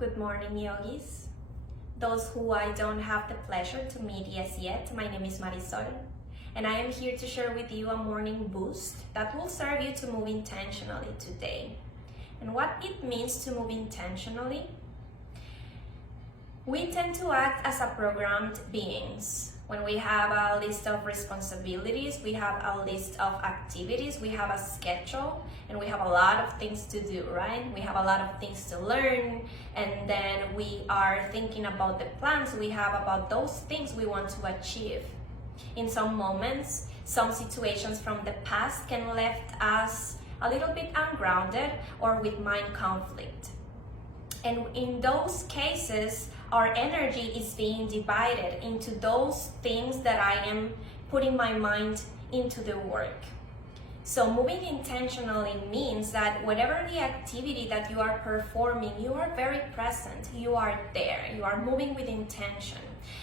Good morning, yogis. Those who I don't have the pleasure to meet yet, my name is Marysol, and I am here to share with you a morning boost that will serve you to move intentionally today. And what it means to move intentionally? We tend to act as a programmed beings. When we have a list of responsibilities, we have a list of activities, we have a schedule, and we have a lot of things to do, right? We have a lot of things to learn, and then we are thinking about the plans we have about those things we want to achieve. In some moments, some situations from the past can left us a little bit ungrounded or with mind conflict. And in those cases, our energy is being divided into those things that I am putting my mind into the work. So moving intentionally means that whatever the activity that you are performing, you are very present, you are there, you are moving with intention.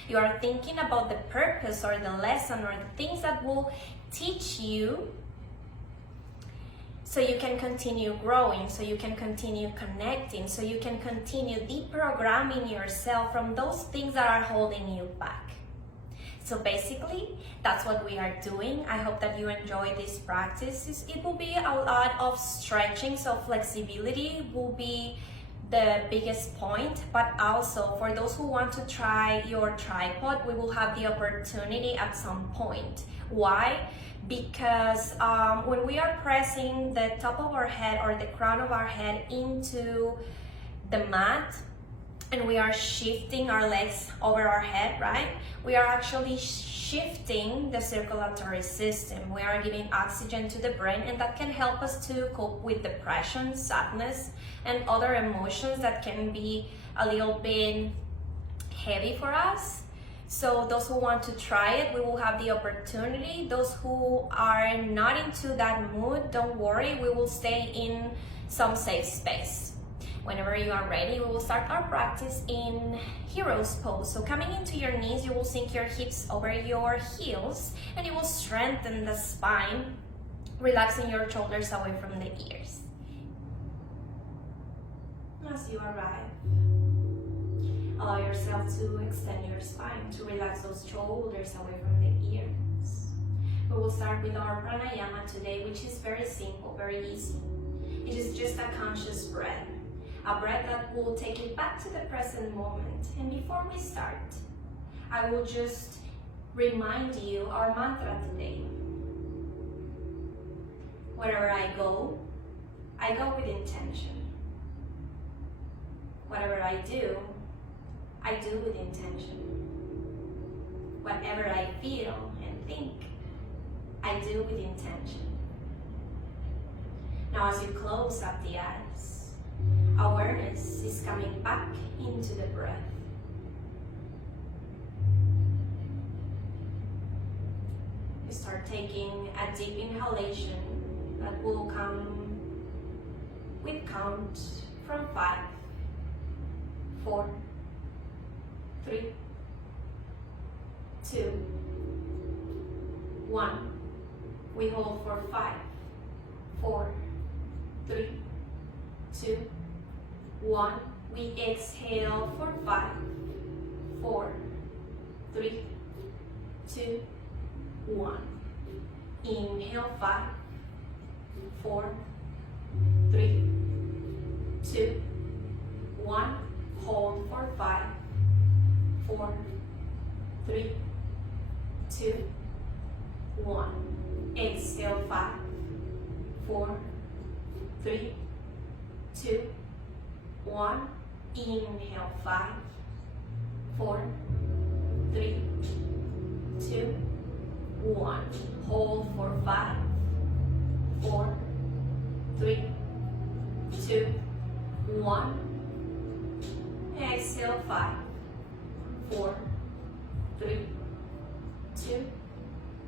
You are thinking about the purpose or the lesson or the things that will teach you so you can continue growing, so you can continue connecting, so you can continue deprogramming yourself from those things that are holding you back. So basically, that's what we are doing. I hope that you enjoy these practices. It will be a lot of stretching, so flexibility will be the biggest point, but also for those who want to try your tripod, we will have the opportunity at some point. Why? Because when we are pressing the top of our head or the crown of our head into the mat and we are shifting our legs over our head, right? We are actually shifting the circulatory system. We are giving oxygen to the brain, and that can help us to cope with depression, sadness, and other emotions that can be a little bit heavy for us. So those who want to try it, we will have the opportunity. Those who are not into that mood, don't worry, we will stay in some safe space. Whenever you are ready, we will start our practice in hero's pose. So coming into your knees, you will sink your hips over your heels and you will strengthen the spine, relaxing your shoulders away from the ears. As you arrive, allow yourself to extend your spine, to relax those shoulders away from the ears. We will start with our pranayama today, which is very simple, very easy. It is just a conscious breath, a breath that will take you back to the present moment. And before we start, I will just remind you our mantra today. Wherever I go with intention. Whatever I do with intention. Whatever I feel and think, I do with intention. Now as you close up the eyes, awareness is coming back into the breath. You start taking a deep inhalation that will come with count from 5, 4, 3, 2, 1. We hold for 5, 4, 3, 2, 1. We exhale for 5, 4, 3, 2, 1. Inhale 5, 4, 3, 2, 1. Hold for 5, 4, 3, 2, 1. Exhale 5, 4, 3, 2, 1. Inhale 5, 4, 3, 2, 1. Hold for 5, 4, 3, 2, 1. Exhale 5, 4, 3, 2,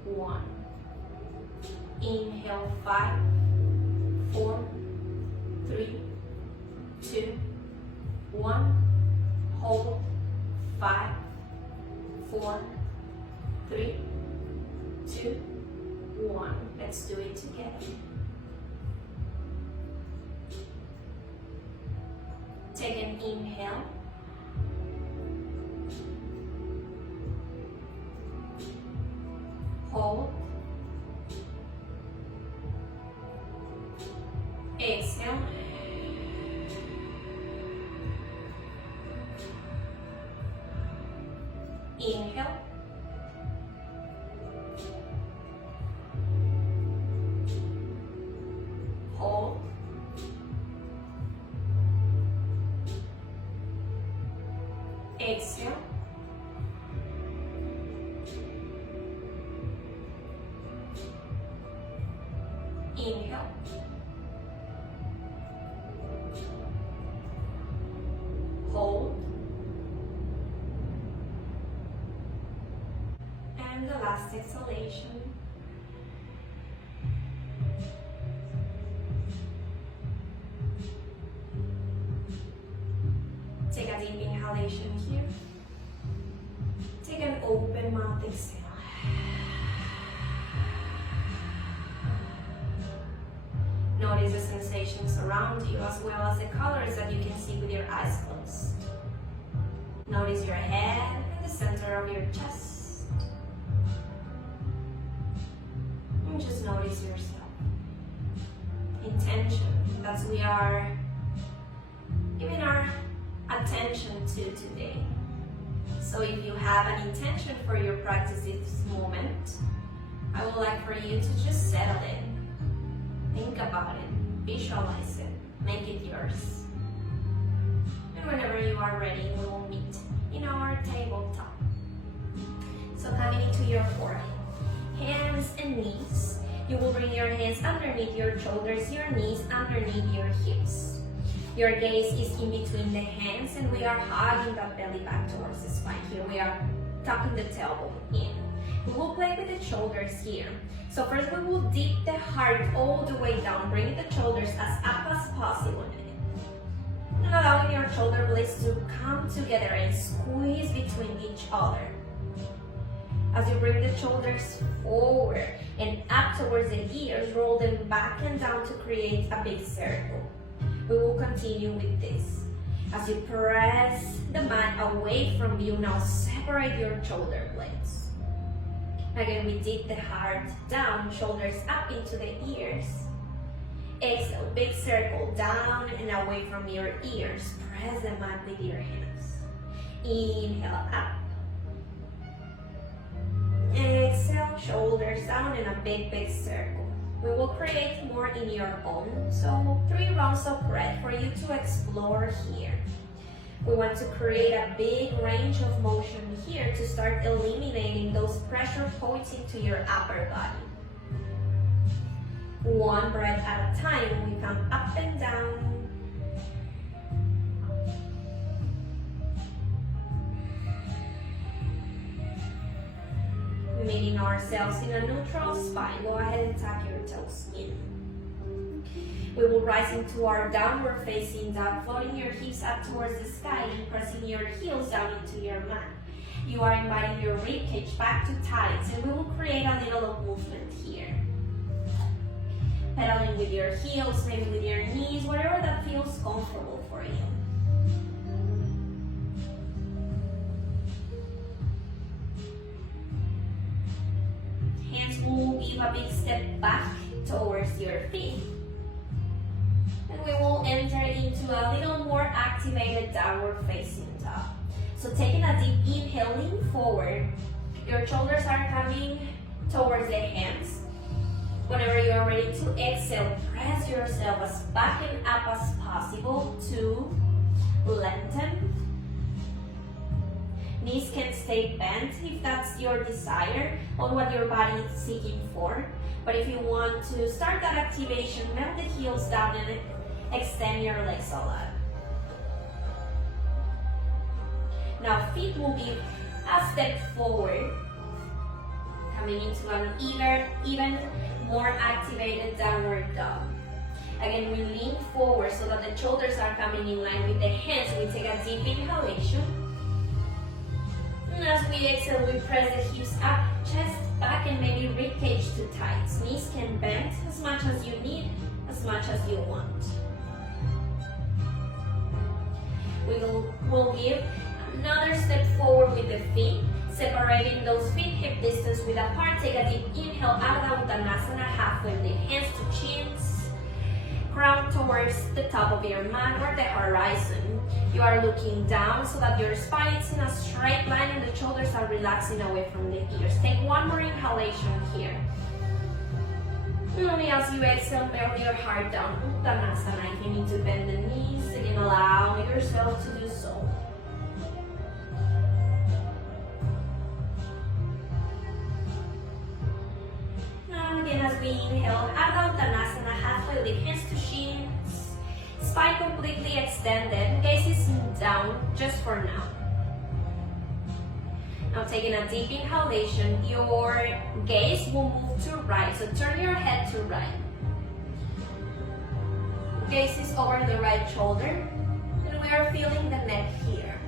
1. Inhale 5, 4, 3, 2, 1. Hold 5, 4, 3, 2, 1. Let's do it together. Take in inhale. Hold. Exhale. Inhale. Hold. Exhale. Inhale. Hold. And the last exhalation. Take a deep inhalation here. Take an open mouth exhale. Notice the sensations around you as well as the colors that you can see with your eyes closed. Notice your head and the center of your chest. And just notice yourself. Intention, that's we are giving our attention to today. So if you have an intention for your practice this moment, I would like for you to just settle in. Think about it, visualize it, make it yours. And whenever you are ready, we will meet in our tabletop. So coming into your forehead, hands and knees. You will bring your hands underneath your shoulders, your knees underneath your hips. Your gaze is in between the hands and we are hugging that belly back towards the spine. Here we are tucking the tailbone in. We will play with the shoulders here. So first we will dip the heart all the way down, bring the shoulders as up as possible. And allowing your shoulder blades to come together and squeeze between each other. As you bring the shoulders forward and up towards the ears, roll them back and down to create a big circle. We will continue with this. As you press the mat away from you, now separate your shoulder blades. Again, we dip the heart down, shoulders up into the ears. Exhale, big circle down and away from your ears. Press the mat with your hands. Inhale up. Exhale, shoulders down and a big, big circle. We will create more in your own. So 3 rounds of breath for you to explore here. We want to create a big range of motion here to start eliminating those pressure points into your upper body. 1 breath at a time, we come up and down. Meeting ourselves in a neutral spine. Go ahead and tuck your toes in. We will rise into our downward facing dog, floating your hips up towards the sky and pressing your heels down into your mat. You are inviting your ribcage back to tights and we will create a little of movement here. Pedaling with your heels, maybe with your knees, whatever that feels comfortable for you. Hands will give a big step back towards your feet. And we will enter into a little more activated downward facing dog. So taking a deep inhale, lean forward. Your shoulders are coming towards the hands. Whenever you are ready to exhale, press yourself as back and up as possible to lengthen. Knees can stay bent if that's your desire on what your body is seeking for. But if you want to start that activation, melt the heels down and extend your legs a lot. Now feet will be a step forward, coming into an even more activated downward dog. Again, we lean forward so that the shoulders are coming in line with the hands. We take a deep inhalation. And as we exhale, we press the hips up, chest back, and maybe ribcage to tights. Knees can bend as much as you need, as much as you want. We'll give another step forward with the feet, separating those feet hip distance with apart. Take a deep inhale out of Uttanasana, halfway lift, hands to chins, crown towards the top of your mat or the horizon. You are looking down so that your spine is in a straight line and the shoulders are relaxing away from the ears. Take one more inhalation here. Only as you exhale, barrel your heart down. Uttanasana. If you need to bend the knees, again, allow yourself to do so. Now again, as we inhale, out of Uttanasana, halfway lift, hands to shins, spine completely extended, gaze is down just for now. Now taking a deep inhalation, your gaze will move to right, so turn your head to right. Gaze is over the right shoulder, and we are feeling the neck here.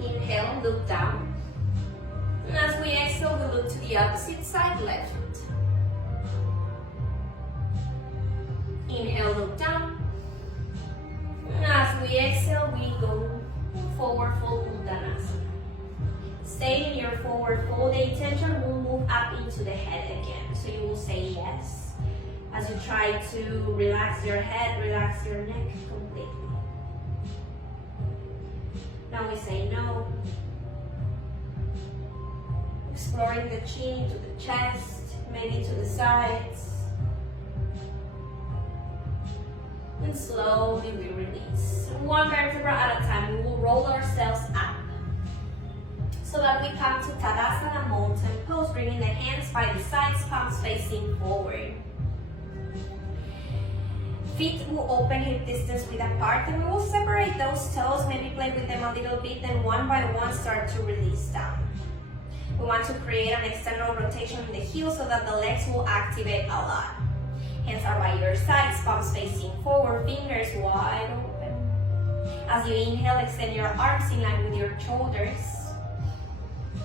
Inhale, look down. And as we exhale, we look to the opposite side, left. Inhale, look down. And as we exhale, we go forward fold Uttanasana. Stay in your forward fold. The intention will move up into the head again. So you will say yes as you try to relax your head, relax your neck completely. Now we say no. Exploring the chin to the chest, maybe to the sides. And slowly we release. One vertebra at a time. We will roll ourselves up, so that we come to Tadasana, mountain pose, bringing the hands by the sides, palms facing forward. Feet will open hip distance with apart, and we will separate those toes, maybe play with them a little bit, then one by one start to release down. We want to create an external rotation in the heels so that the legs will activate a lot. Hands are by your sides, palms facing forward, fingers wide open. As you inhale, extend your arms in line with your shoulders.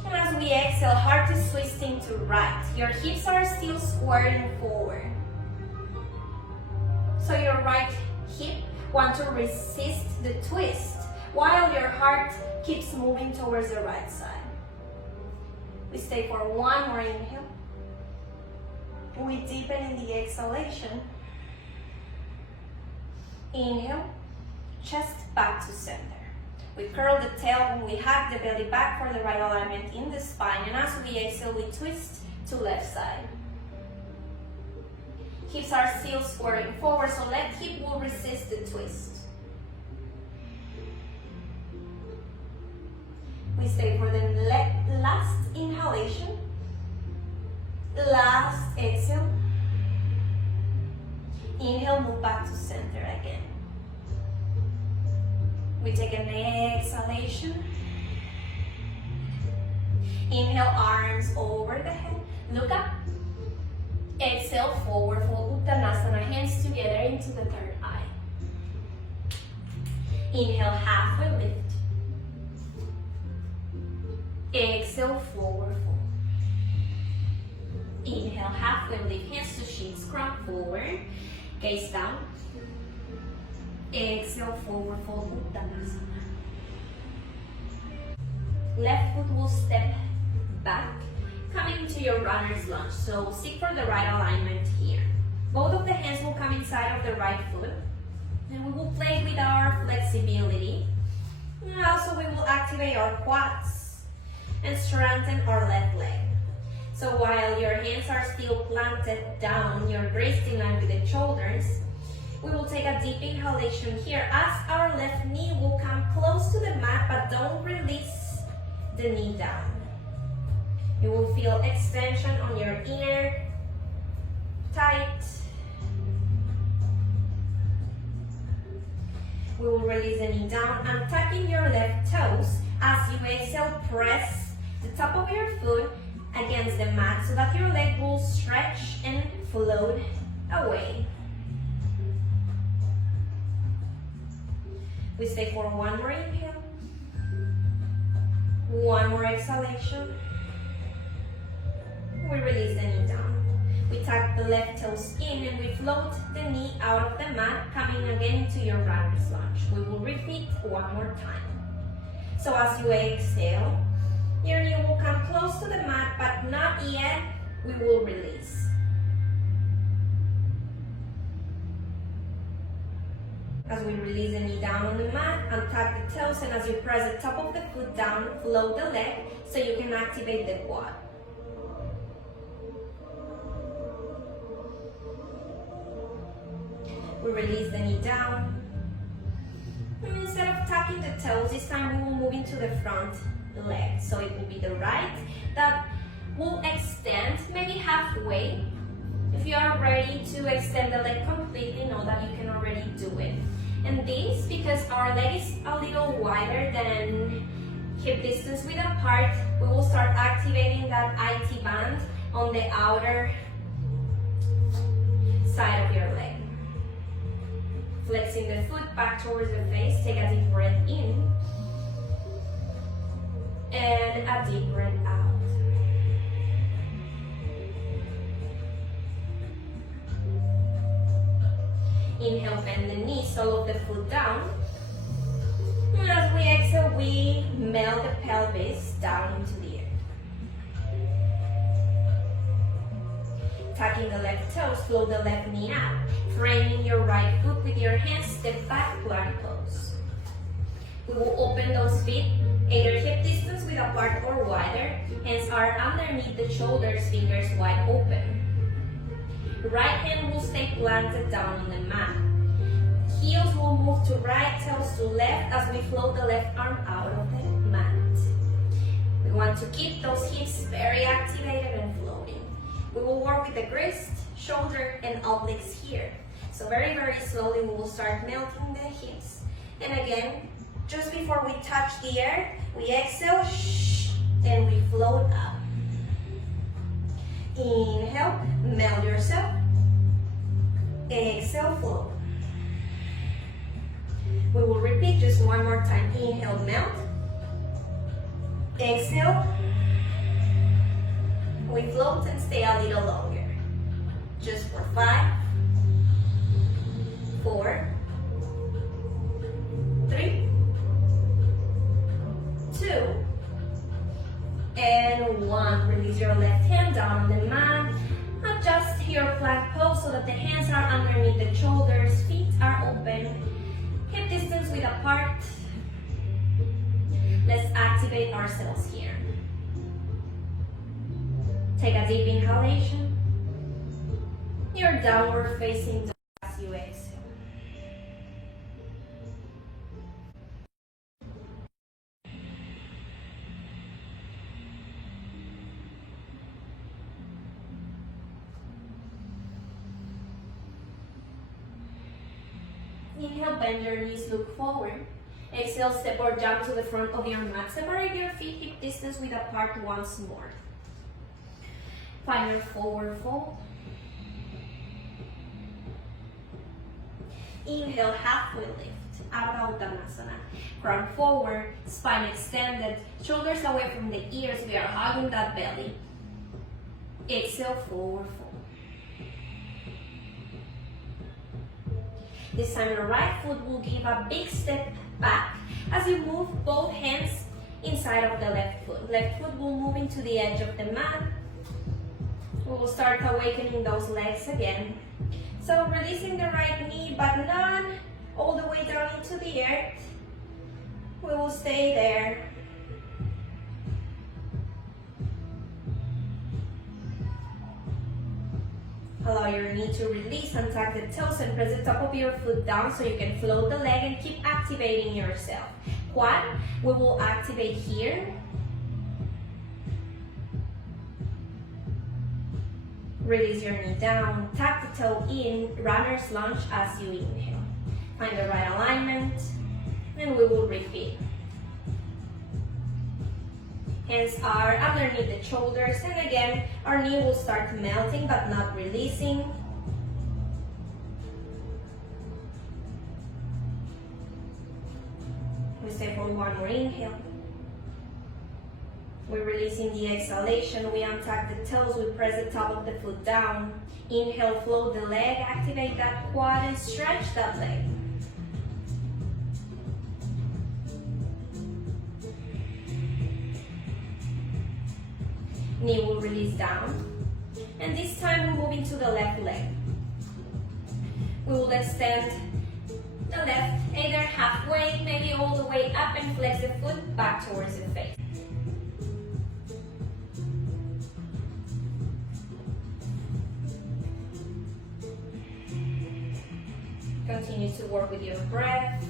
And as we exhale, heart is twisting to right. Your hips are still squaring forward. So your right hip wants to resist the twist while your heart keeps moving towards the right side. We stay for one more inhale. We deepen in the exhalation. Inhale, chest back to center. We curl the tail, we hug the belly back for the right alignment in the spine, and as we exhale, we twist to left side. Hips are still squaring forward, so left hip will resist the twist. We stay for the last inhalation, last exhale. Inhale, move back to center again. We take an exhalation. Inhale, arms over the head. Look up. Exhale, forward fold Uttanasana. Hands together into the third eye. Inhale, halfway lift. Exhale, forward fold. Inhale, halfway lift. Hands to shins, crown forward. Gaze down. Exhale, forward fold Uttanasana. Left foot will step back, coming to your runner's lunge. So seek for the right alignment here. Both of the hands will come inside of the right foot. And we will play with our flexibility. And also we will activate our quads and strengthen our left leg. So while your hands are still planted down, your wrist in line with the shoulders, we will take a deep inhalation here as our left knee will come close to the mat, but don't release the knee down. You will feel extension on your inner tight. We will release the knee down and tucking your left toes. As you exhale, press the top of your foot against the mat so that your leg will stretch and float away. We stay for one more inhale, one more exhalation. We release the knee down. We tuck the left toes in and we float the knee out of the mat, coming again into your runner's lunge. We will repeat one more time. So as you exhale, your knee will come close to the mat, but not yet. We will release. As we release the knee down on the mat, untuck the toes, and as you press the top of the foot down, float the leg so you can activate the quad. We release the knee down. And instead of tucking the toes, this time we will move into the front leg. So it will be the right that will extend maybe halfway. If you are ready to extend the leg completely, know that you can already do it. And this, because our leg is a little wider than hip distance width apart, we will start activating that IT band on the outer side of your leg. Flexing the foot back towards the face, take a deep breath in and a deep breath out. Inhale, bend the knees, sole of the foot down. And as we exhale, we melt the pelvis down into the earth. Tucking the left toes, float the left knee up. Framing your right foot with your hands, step back, plank pose. We will open those feet, either hip distance width apart or wider. Hands are underneath the shoulders, fingers wide open. Right hand will stay planted down on the mat. Heels will move to right, toes to left as we float the left arm out of the mat. We want to keep those hips very activated and floating. We will work with the wrist, shoulder, and obliques here. So very, very slowly we will start melting the hips. And again, just before we touch the air, we exhale, and we float up. Inhale, melt yourself. Exhale, float. We will repeat just one more time. Inhale, melt. Exhale. We float and stay a little longer. Just for 5, 4, 3, 2, and 1. Release your left hand down on the mat. Adjust your plank pose so that the hands are underneath the shoulders, feet are open, hip distance width apart. Let's activate ourselves here. Take a deep inhalation. Your downward facing dog as you exhale. Inhale, bend your knees, look forward. Exhale, step or jump to the front of your mat. Separate your feet hip distance width apart once more. Find your forward fold. Inhale, halfway lift, Untitled. Crown forward, spine extended, shoulders away from the ears. We are hugging that belly. Exhale, forward fold. This time your right foot will give a big step back as you move both hands inside of the left foot. Left foot will move into the edge of the mat. We will start awakening those legs again. So releasing the right knee, but not all the way down into the earth. We will stay there. Allow your knee to release, untuck the toes and press the top of your foot down so you can float the leg and keep activating yourself. Quad, we will activate here. Release your knee down, tuck the toe in, runner's lunge as you inhale. Find the right alignment, and we will repeat. Hands are underneath the shoulders, and again, our knee will start melting but not releasing. We stay for one more inhale. We're releasing the exhalation. We untuck the toes. We press the top of the foot down. Inhale, float the leg. Activate that quad and stretch that leg. Knee will release down. And this time we move into the left leg. We will extend the left, either halfway, maybe all the way up, and flex the foot back towards the face. Continue to work with your breath.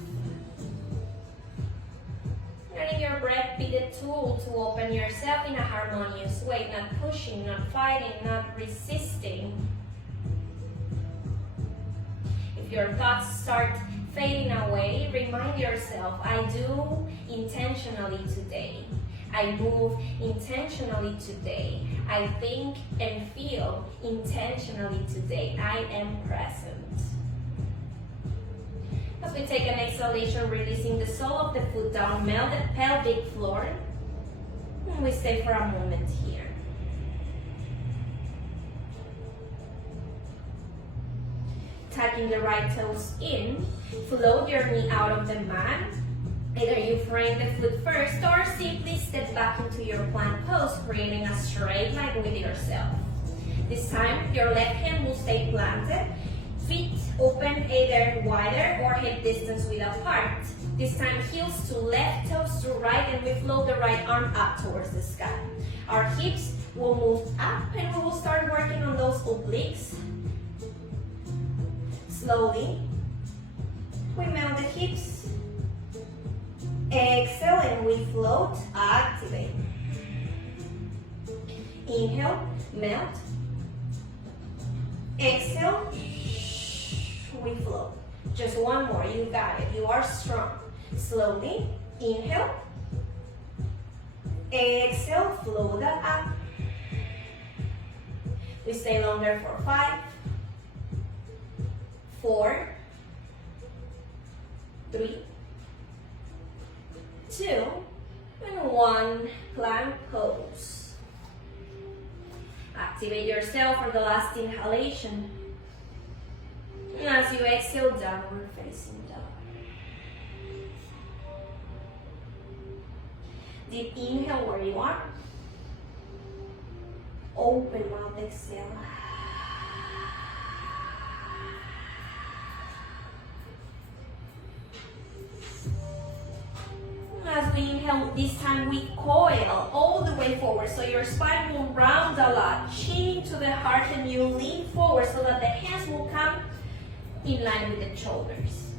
Letting your breath be the tool to open yourself in a harmonious way, not pushing, not fighting, not resisting. If your thoughts start fading away, remind yourself, I do intentionally today. I move intentionally today. I think and feel intentionally today. I am present. As we take an exhalation, releasing the sole of the foot down, melt the pelvic floor. And we stay for a moment here. Tucking the right toes in, float your knee out of the mat. Either you frame the foot first or simply step back into your plank pose, creating a straight line with yourself. This time, your left hand will stay planted. Feet open either wider or hip distance width apart. This time heels to left, toes to right, and we float the right arm up towards the sky. Our hips will move up and we will start working on those obliques. Slowly, we melt the hips. Exhale and we float, activate. Inhale, melt. Exhale. We float. Just one more, you got it, you are strong. Slowly, inhale, exhale, float that up. We stay longer for 5, 4, 3, 2, and 1, plank pose. Activate yourself for the last inhalation. And as you exhale, downward facing dog. Deep inhale where you are. Open mouth, exhale. As we inhale, this time we coil all the way forward. So your spine will round a lot. Chin to the heart and you lean forward so that the hands will come in line with the shoulders.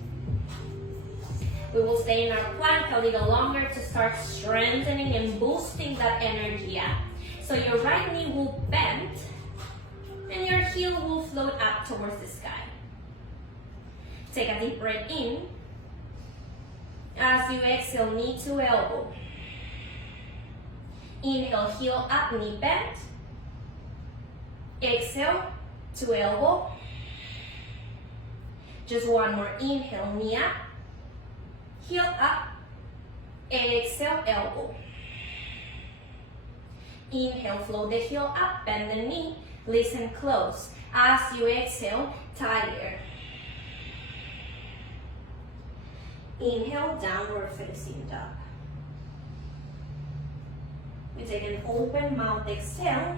We will stay in our plank a little longer to start strengthening and boosting that energy up. So your right knee will bend and your heel will float up towards the sky. Take a deep breath in. As you exhale, knee to elbow. Inhale, heel up, knee bent. Exhale to elbow. Just one more. Inhale, knee up, heel up, exhale, elbow. Inhale, float the heel up, bend the knee, listen close. As you exhale, tighter. Inhale, downward facing dog. We take an open mouth exhale.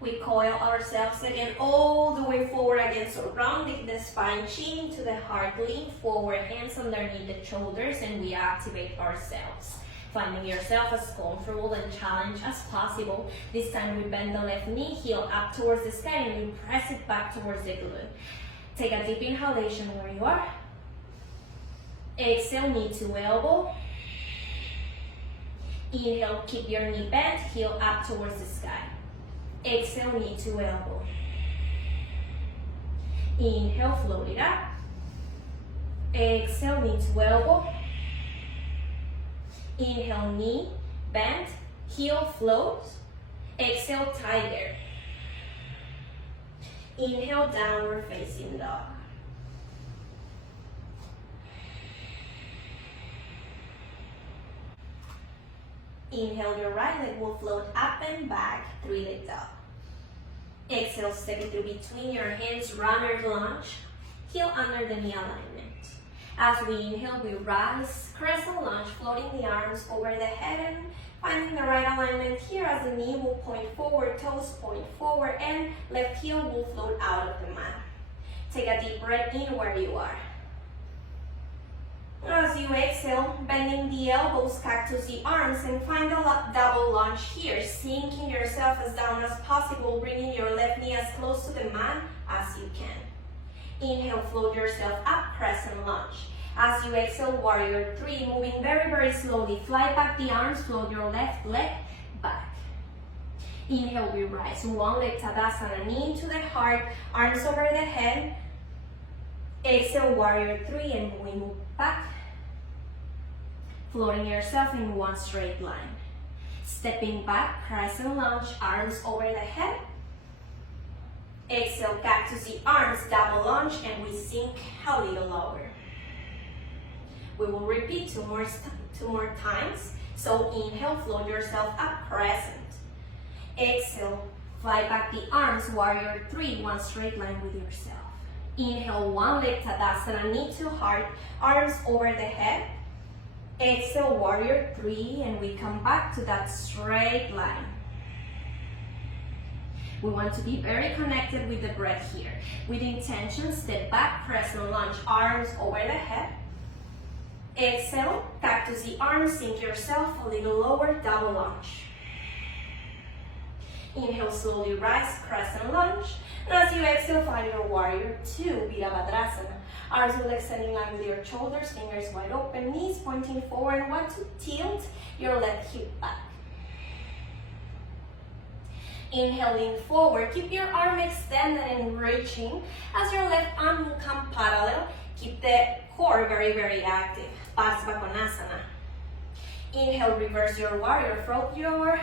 We coil ourselves again all the way forward again, so rounding the spine, chin to the heart, lean forward, hands underneath the shoulders, and we activate ourselves. Finding yourself as comfortable and challenged as possible. This time we bend the left knee, heel up towards the sky, and we press it back towards the glute. Take a deep inhalation where you are. Exhale, knee to elbow. Inhale, keep your knee bent, heel up towards the sky. Exhale, knee to elbow. Inhale, float it up. Exhale, knee to elbow. Inhale, knee, bend, heel, float. Exhale, tighter. Inhale, downward facing dog. Inhale, your right leg will float up and back, 3-legged dog. Exhale, step it through between your hands, runner's lunge, heel under the knee alignment. As we inhale, we rise, crescent lunge, floating the arms over the head and finding the right alignment here as the knee will point forward, toes point forward, and left heel will float out of the mat. Take a deep breath in where you are. As you exhale, bending the elbows, cactus the arms, and find a double lunge here, sinking yourself as down as possible, bringing your left knee as close to the mat as you can. Inhale, float yourself up, crescent lunge. As you exhale, warrior 3, moving very, very slowly. Fly back the arms, float your left leg back. Inhale, we rise. One leg Tadasana, knee into the heart, arms over the head. Exhale, warrior 3, and we move back. Floating yourself in one straight line. Stepping back, crescent lunge, arms over the head. Exhale, cactus the arms, double lunge, and we sink a little lower. We will repeat two more times. So inhale, float yourself up, crescent. Exhale, fly back the arms, warrior 3, one straight line with yourself. Inhale, one leg Tadasana, knee to heart, arms over the head. Exhale, warrior 3, and we come back to that straight line. We want to be very connected with the breath here. With intention, step back, crescent lunge, arms over the head. Exhale, cactus the arms, sink yourself a little lower, double lunge. Inhale, slowly rise, crescent lunge. And as you exhale, find your warrior 2, Virabhadrasana. Arms will extend in line with your shoulders, fingers wide open, knees pointing forward. And want to tilt your left hip back. Inhaling forward, keep your arm extended and reaching. As your left arm will come parallel, keep the core very, very active. Paschimottanasana. Inhale, reverse your warrior, float your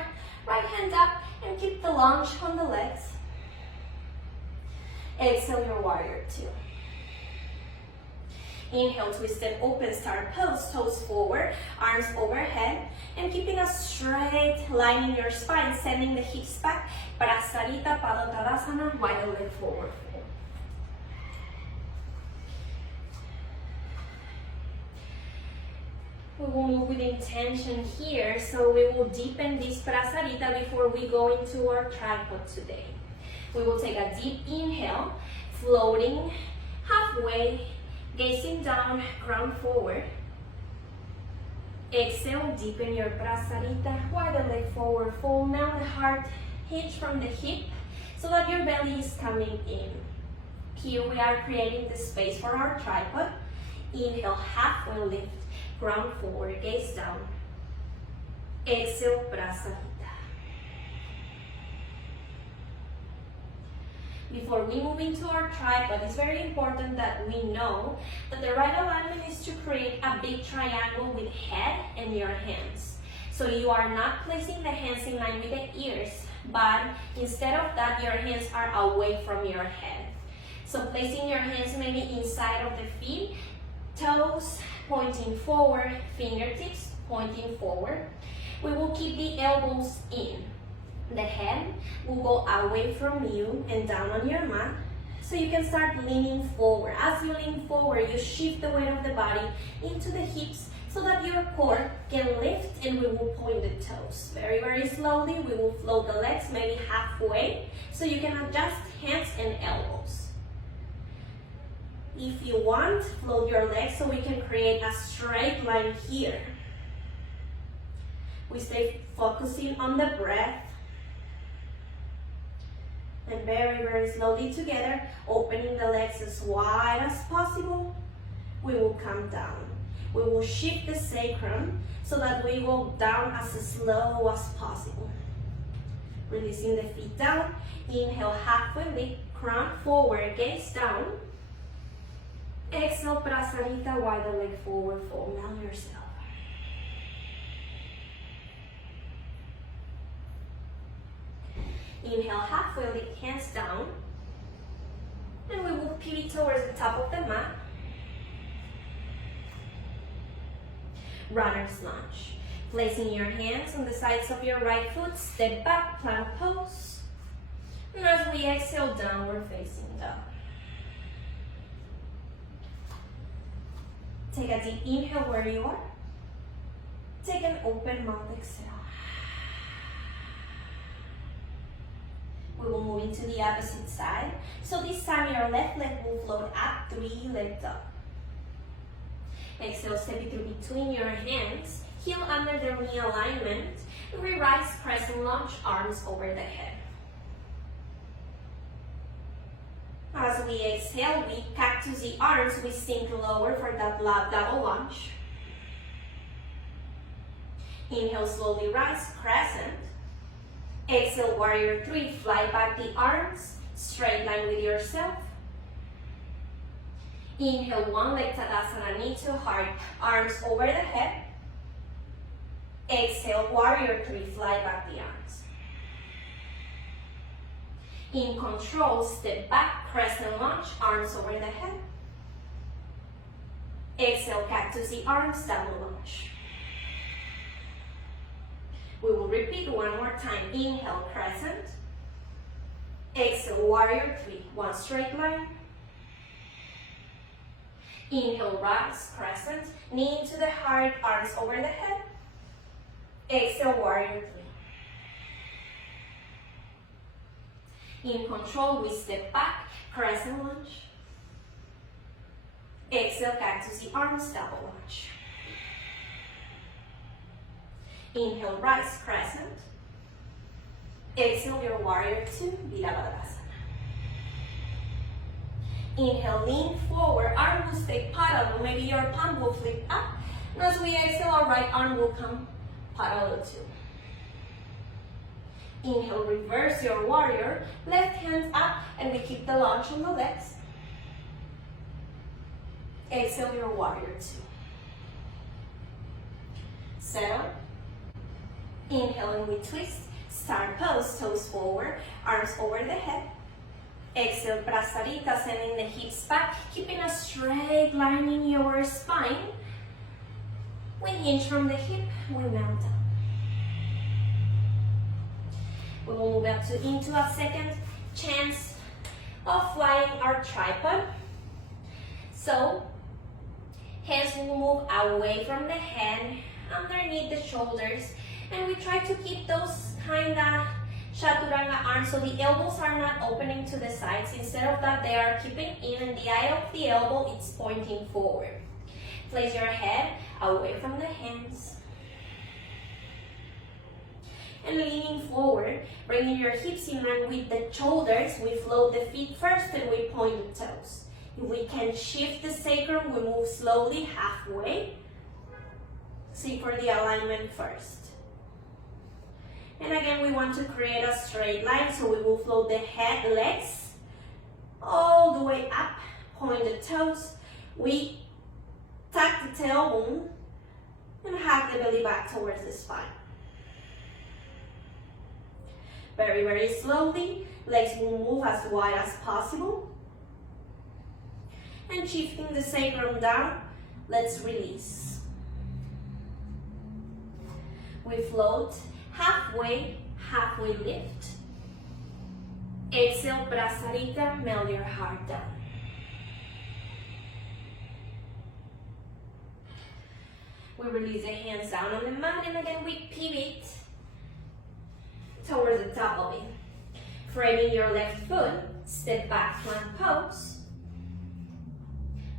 right hand up and keep the lunge on the legs. Exhale, your warrior 2. Inhale, twisted open start pose, toes forward, arms overhead, and keeping a straight line in your spine, sending the hips back. Prasarita Padottanasana, wide leg forward. We will move with intention here, so we will deepen this Prasarita before we go into our tripod today. We will take a deep inhale, floating halfway, gazing down, crown forward. Exhale, deepen your Prasarita, wide leg forward, fold down the heart, hinge from the hip, so that your belly is coming in. Here we are creating the space for our tripod. Inhale, halfway lift, ground forward, gaze down. Exhale, Prasarita. Before we move into our tripod, it's very important that we know that the right alignment is to create a big triangle with head and your hands. So you are not placing the hands in line with the ears, but instead of that, your hands are away from your head. So placing your hands maybe inside of the feet, toes pointing forward, fingertips pointing forward. We will keep the elbows in. The head will go away from you and down on your mat, so you can start leaning forward. As you lean forward, you shift the weight of the body into the hips so that your core can lift, and we will point the toes. Very, very slowly, we will float the legs maybe halfway, so you can adjust hands and elbows. If you want, float your legs so we can create a straight line here. We stay focusing on the breath. And very, very slowly together, opening the legs as wide as possible, we will come down. We will shift the sacrum so that we go down as slow as possible. Releasing the feet down. Inhale, halfway lift, crown forward, gaze down. Exhale, Prasarita, wide the leg forward, fold down yourself. Inhale, halfway lift, hands down. And we will pivot towards the top of the mat. Runner's lunge. Placing your hands on the sides of your right foot, step back, plank pose. And as we exhale, downward facing dog. Take a deep inhale where you are. Take an open mouth exhale. We will move into the opposite side. So this time your left leg will float up, 3 legs up. Exhale, step it through between your hands. Heel under the knee alignment. We rise, crescent lunge, arms over the head. As we exhale, we cactus the arms, we sink lower for that double lunge. Inhale, slowly rise, crescent. Exhale, warrior 3, fly back the arms, straight line with yourself. Inhale, 1 leg Tadasana, knee to heart, arms over the head. Exhale, warrior 3, fly back the arms. In control, step back, crescent lunge, arms over the head. Exhale, cactus the arms, double lunge. We will repeat one more time. Inhale, crescent. Exhale, warrior 3, 1 straight line. Inhale, rise, crescent, knee into the heart, arms over the head. Exhale, warrior 3. In control, we step back, crescent lunge. Exhale, cactus the arms, double lunge. Inhale, rise, crescent. Exhale, your warrior 2, Virabhadrasana. Inhale, lean forward, arm will stay parallel, maybe your palm will flip up. And as we exhale, our right arm will come parallel too. Inhale, reverse your warrior, left hand up, and we keep the lunge on the legs. Exhale, your warrior 2. Settle. Inhale, and we twist. Start pose, toes forward, arms over the head. Exhale, Prasarita, sending the hips back, keeping a straight line in your spine. We hinge from the hip, we mount down. We will move up into a second chance of flying our tripod. So, hands will move away from the head, underneath the shoulders, and we try to keep those kinda Chaturanga arms, so the elbows are not opening to the sides. Instead of that, they are keeping in, and the eye of the elbow is pointing forward. Place your head away from the hands. And leaning forward, bringing your hips in line with the shoulders, we float the feet first and we point the toes. If we can shift the sacrum, we move slowly halfway. See for the alignment first. And again, we want to create a straight line, so we will float the head, legs, all the way up, point the toes. We tuck the tailbone and hug the belly back towards the spine. Very, very slowly, legs will move as wide as possible. And shifting the sacrum down, let's release. We float halfway lift. Exhale, Prasarita, melt your heart down. We release the hands down on the mat, and again we pivot towards the top of it. Framing your left foot, step back, plank pose.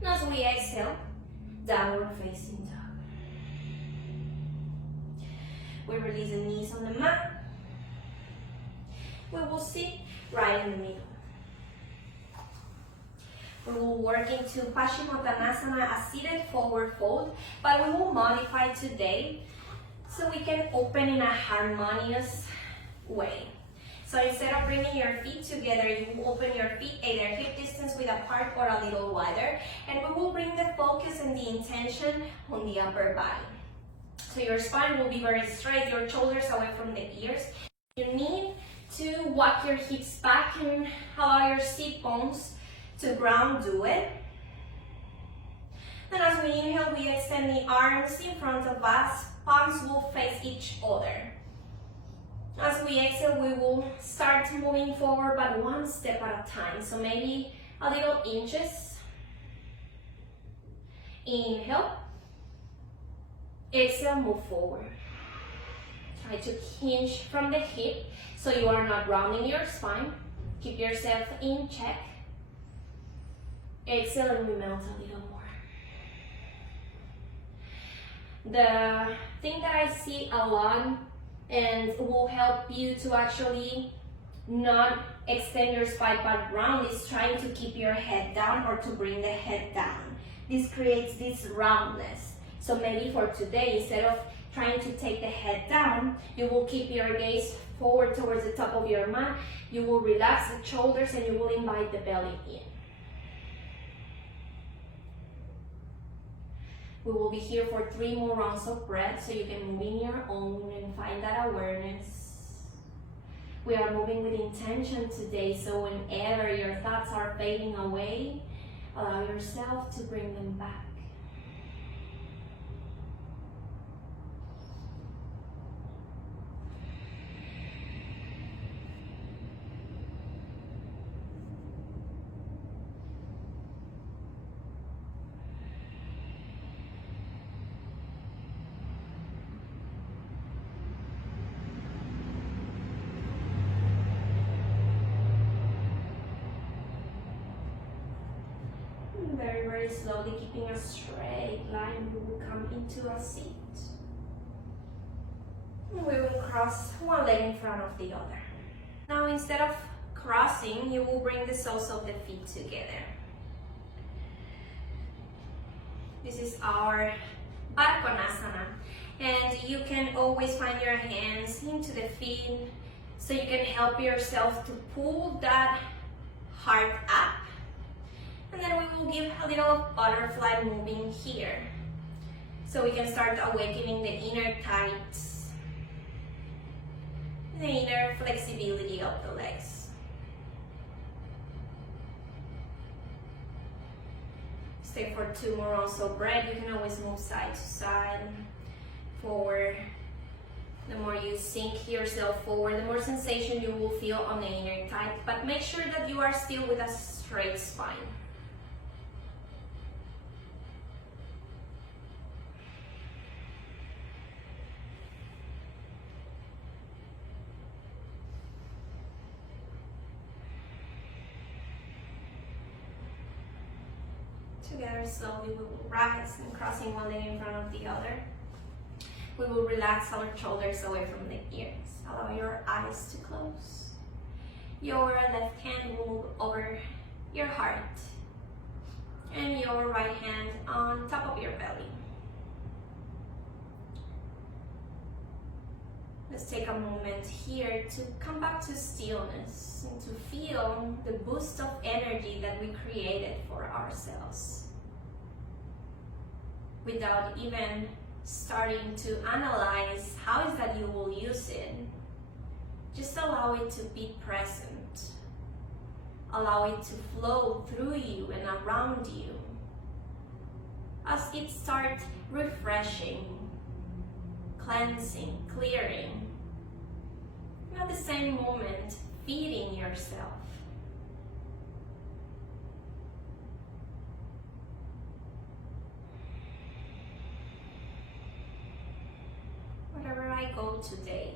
And as we exhale, downward facing dog. We release the knees on the mat. We will sit right in the middle. We will work into Paschimottanasana, a seated forward fold, but we will modify today so we can open in a harmonious way. So instead of bringing your feet together, you will open your feet either hip distance width apart or a little wider, and we will bring the focus and the intention on the upper body. So your spine will be very straight, your shoulders away from the ears. You need to walk your hips back and allow your sit bones to ground, do it. Then as we inhale, we extend the arms in front of us, palms will face each other. As we exhale, we will start moving forward, but one step at a time. So maybe a little inches. Inhale. Exhale, move forward. Try to hinge from the hip so you are not rounding your spine. Keep yourself in check. Exhale and we melt a little more. The thing that I see a lot and will help you to actually not extend your spine back round is trying to keep your head down or to bring the head down. This creates this roundness. So maybe for today, instead of trying to take the head down, you will keep your gaze forward towards the top of your mat. You will relax the shoulders and you will invite the belly in. We will be here for 3 more rounds of breath, so you can move in your own and find that awareness. We are moving with intention today, so whenever your thoughts are fading away, allow yourself to bring them back. Very, very slowly, keeping a straight line, we will come into a seat. We will cross one leg in front of the other. Now, instead of crossing, you will bring the soles of the feet together. This is our Paschimottanasana, and you can always find your hands into the feet so you can help yourself to pull that heart up. And then we will give a little butterfly moving here. So we can start awakening the inner tights, the inner flexibility of the legs. Stay for 2 more rounds of breath. You can always move side to side, forward. The more you sink yourself forward, the more sensation you will feel on the inner thigh. But make sure that you are still with a straight spine. Together, slowly we will rise and crossing one leg in front of the other. We will relax our shoulders away from the ears. Allow your eyes to close. Your left hand will move over your heart and your right hand on top of your belly. Let's take a moment here to come back to stillness and to feel the boost of energy that we created for ourselves. Without even starting to analyze how is that you will use it, just allow it to be present. Allow it to flow through you and around you as it starts refreshing, cleansing, clearing, and at the same moment, feeding yourself. Wherever I go today,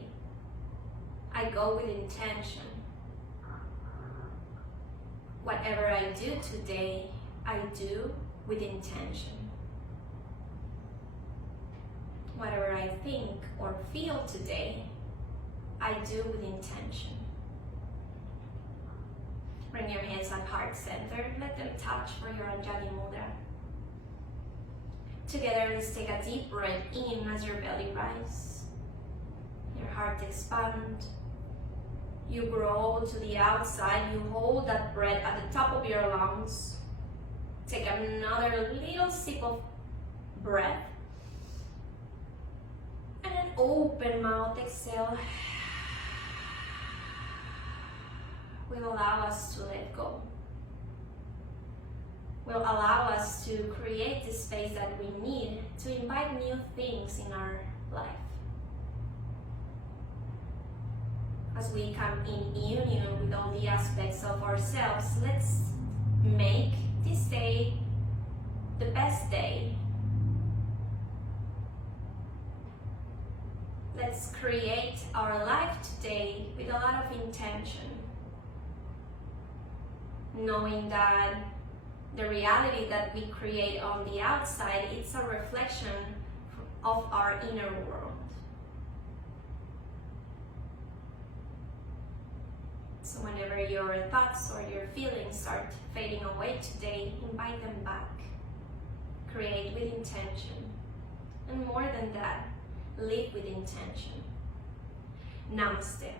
I go with intention. Whatever I do today, I do with intention. Whatever I think or feel today, I do with intention. Bring your hands at heart center. Let them touch for your Anjali Mudra. Together, let's take a deep breath in as your belly rises. Your heart expands. You grow to the outside. You hold that breath at the top of your lungs. Take another little sip of breath. And an open mouth exhale will allow us to let go. Will allow us to create the space that we need to invite new things in our life. As we come in union with all the aspects of ourselves, let's make this day the best day. Let's create our life today with a lot of intention, knowing that the reality that we create on the outside, it's a reflection of our inner world. So whenever your thoughts or your feelings start fading away today, invite them back. Create with intention. And more than that, live with intention. Namaste.